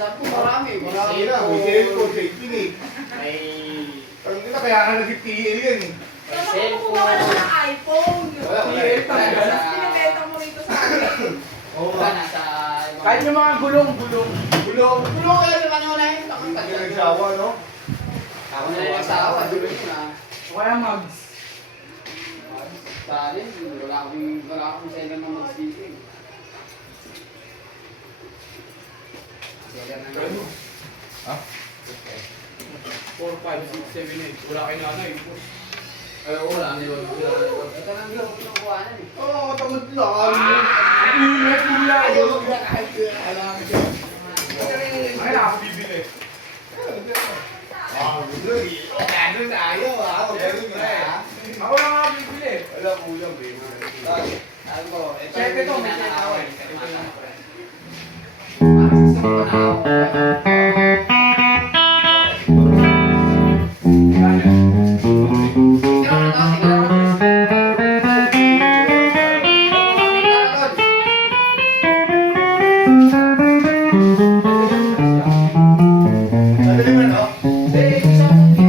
Sabi ko marami. Marami na. May cellphone, safety eh. May... Parang kita kaya ka nag-TL yan eh. May Kaya cellphone. makukuha ka lang ng iPhone. Wala, wala. Pinabenta mo rito sa akin. Oo ba, nasa... Kahit yung mga gulong. Bulong. Tulong kayo naman wala yun. Hindi ka nagsawa, no? Ako na yung asawa. Dulo yun ah. Kaya mags. Sa akin, wala akong seller na mag-dito eh. Seller na Ano? Ha? 4, 5, 6, 7, 8. Wala kay nanay. Ay, wala. Ito lang yung kinukuhanan eh. Oo, tamad lang. Ingat mo lang. Ay, ako bibili. Ah, gusto eh. Ano tayo ah. Ganun nga. Ako lang nga bibili. Wala kulang eh. Sabi ko, ito Check ito, yung may check ako eh. Parang sa mga tao. Nadali mo na, no? Nadali mo na, no? Yan sa mukha.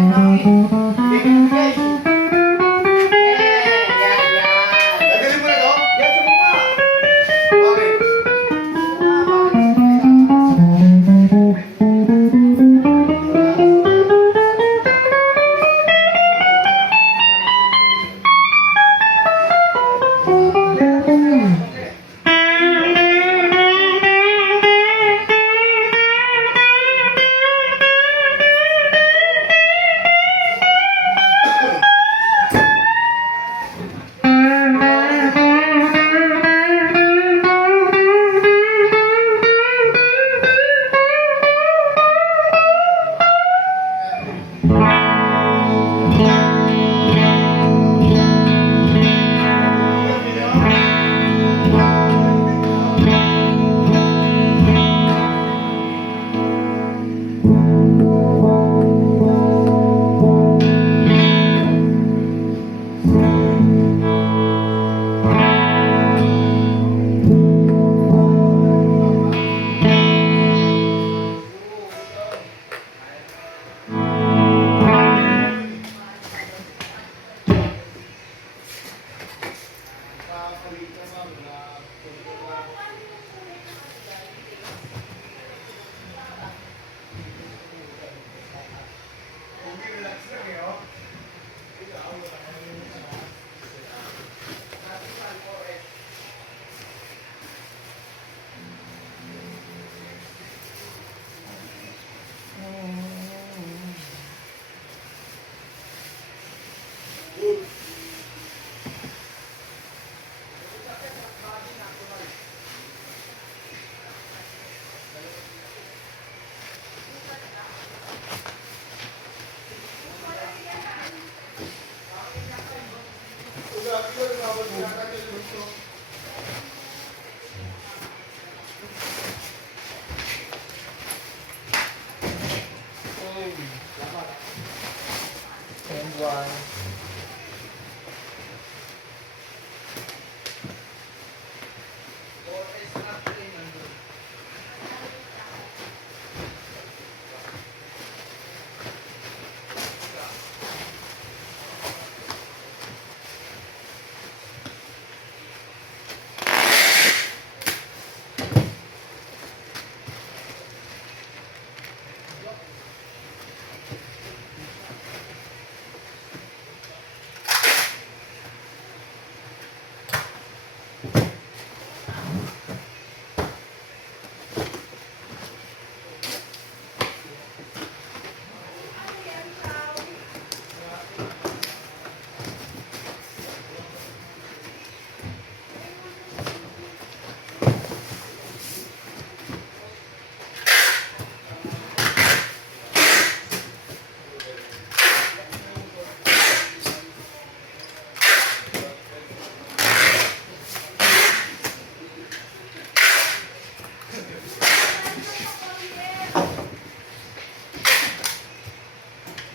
Okay.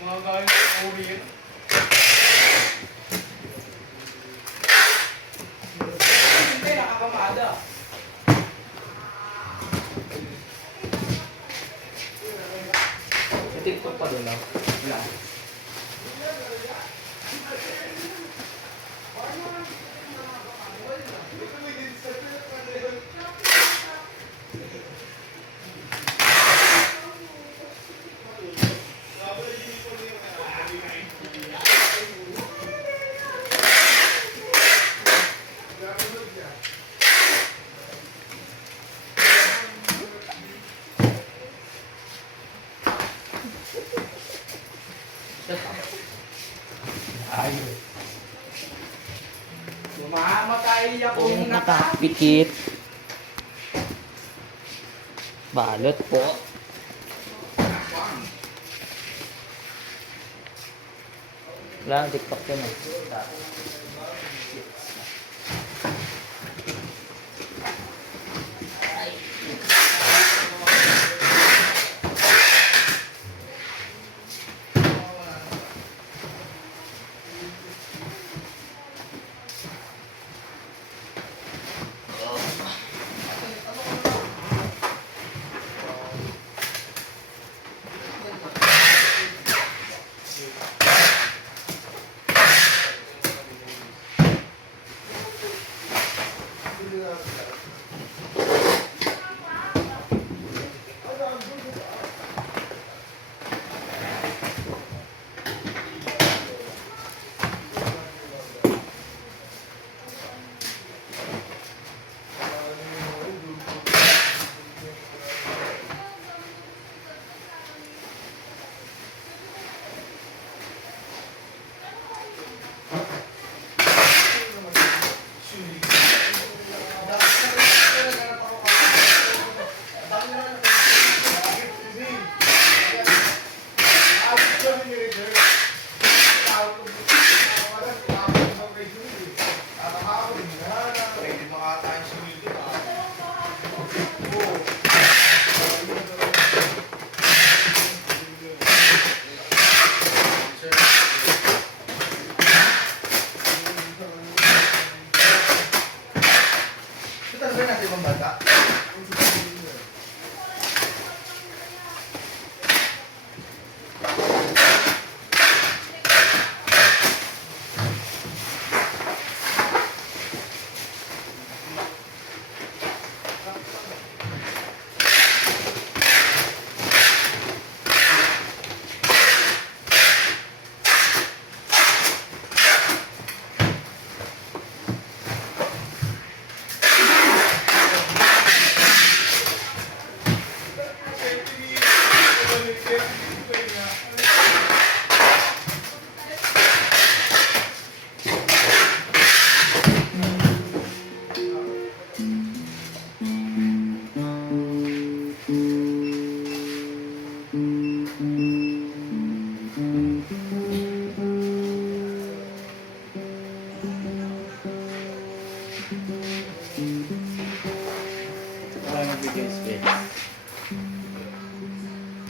Mga galing sa Orient. Hindi, nakakamada. TikTok pa doon ah. Wala. Mamamatay akong Pikit. Balot po. Wala ang TikTok yun eh.